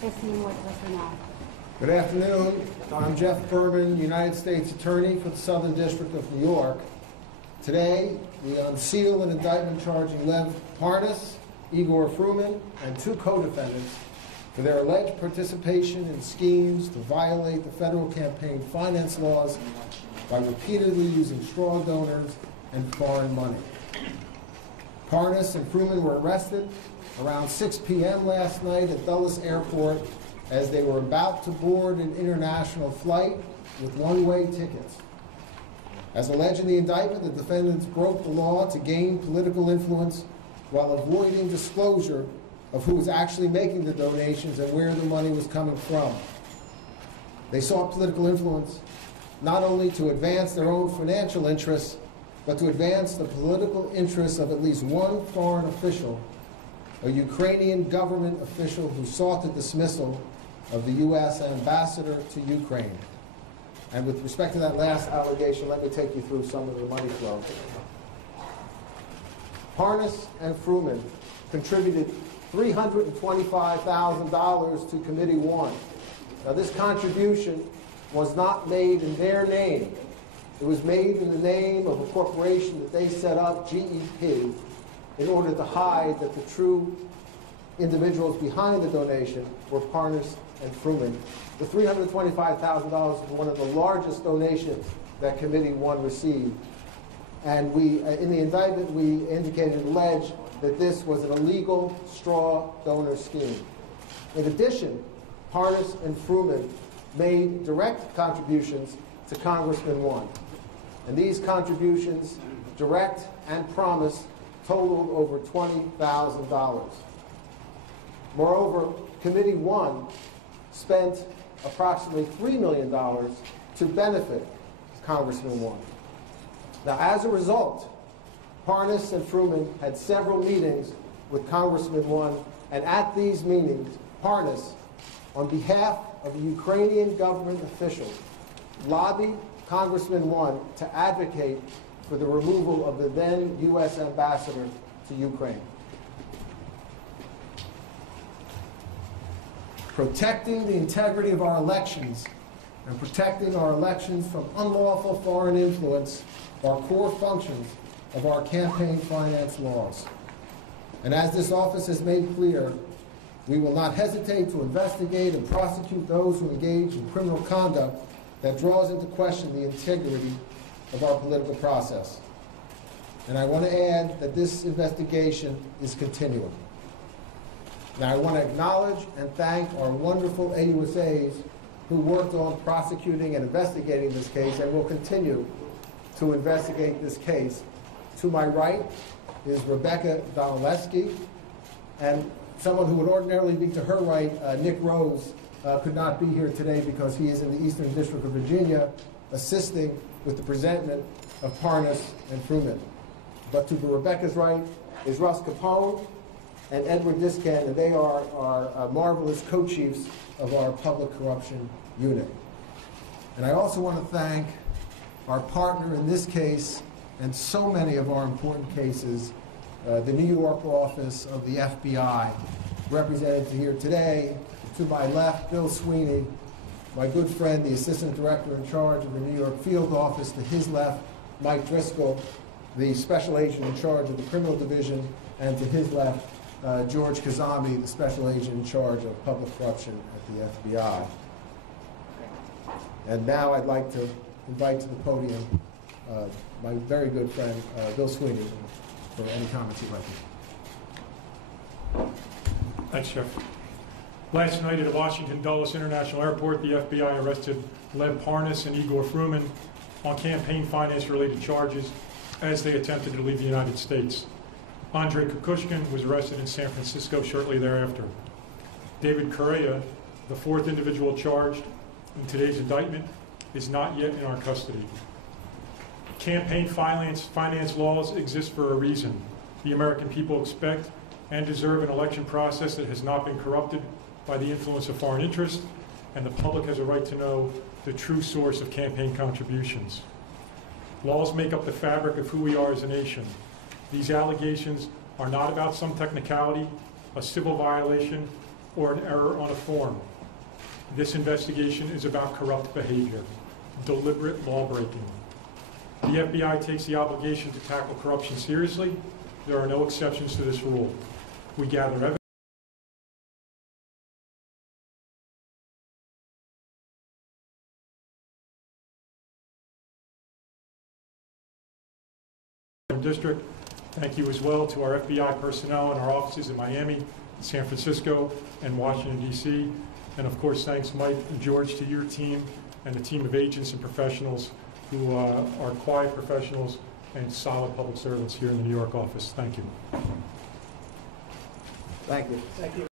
Good afternoon. I'm Jeff Fruman, United States Attorney for the Southern District of New York. Today, we unseal an indictment charging Lev Parnas, Igor Fruman, and two co-defendants for their alleged participation in schemes to violate the federal campaign finance laws by repeatedly using straw donors and foreign money. Parnas and Fruman were arrested around 6 p.m. last night at Dulles Airport as they were about to board an international flight with one-way tickets. As alleged in the indictment, the defendants broke the law to gain political influence while avoiding disclosure of who was actually making the donations and where the money was coming from. They sought political influence not only to advance their own financial interests, but to advance the political interests of at least one foreign official, a Ukrainian government official who sought the dismissal of the U.S. ambassador to Ukraine. And with respect to that last allegation, let me take you through some of the money flow. Parnas and Fruman contributed $325,000 to Committee 1. Now, this contribution was not made in their name. It was made in the name of a corporation that they set up, GEP, in order to hide that the true individuals behind the donation were Parnas and Fruman. The $325,000 was one of the largest donations that Committee 1 received. And we, in the indictment, we indicated and alleged that this was an illegal straw donor scheme. In addition, Parnas and Fruman made direct contributions to Congressman 1. And these contributions, direct and promised, totaled over $20,000. Moreover, Committee 1 spent approximately $3 million to benefit Congressman 1. Now, as a result, Parnas and Fruman had several meetings with Congressman 1, and at these meetings, Parnas, on behalf of a Ukrainian government official, lobbied Congressman 1 to advocate for the removal of the then U.S. ambassador to Ukraine. Protecting the integrity of our elections and protecting our elections from unlawful foreign influence are core functions of our campaign finance laws. And as this office has made clear, we will not hesitate to investigate and prosecute those who engage in criminal conduct that draws into question the integrity of our political process. And I want to add that this investigation is continuing. Now, I want to acknowledge and thank our wonderful AUSAs who worked on prosecuting and investigating this case and will continue to investigate this case. To my right is Rebecca Donaleski, and someone who would ordinarily be to her right, Nick Rose, could not be here today because he is in the Eastern District of Virginia assisting with the presentment of Parnas and Fruman. But to Rebecca's right is Russ Capone and Edward Discan, and they are our marvelous co-chiefs of our public corruption unit. And I also want to thank our partner in this case and so many of our important cases, the New York office of the FBI, represented here today. To my left, Bill Sweeney, my good friend, the Assistant Director in charge of the New York Field Office. To his left, Mike Driscoll, the Special Agent in charge of the Criminal Division. And to his left, George Kazami, the Special Agent in charge of Public Corruption at the FBI. And now I'd like to invite to the podium my very good friend, Bill Sweeney, for any comments he'd like to make. Thanks, Jeff. Last night at Washington Dulles International Airport, the FBI arrested Lev Parnas and Igor Fruman on campaign finance-related charges as they attempted to leave the United States. Andrei Kukushkin was arrested in San Francisco shortly thereafter. David Correa, the fourth individual charged in today's indictment, is not yet in our custody. Campaign finance laws exist for a reason. The American people expect and deserve an election process that has not been corrupted by the influence of foreign interest, and the public has a right to know the true source of campaign contributions. Laws make up the fabric of who we are as a nation. These allegations are not about some technicality, a civil violation, or an error on a form. This investigation is about corrupt behavior, deliberate law-breaking. The FBI takes the obligation to tackle corruption seriously. There are no exceptions to this rule. We gather evidence. District. Thank you as well to our FBI personnel in our offices in Miami, San Francisco, and Washington, D.C. And of course, thanks, Mike and George, to your team and the team of agents and professionals who are quiet professionals and solid public servants here in the New York office. Thank you. Thank you. Thank you.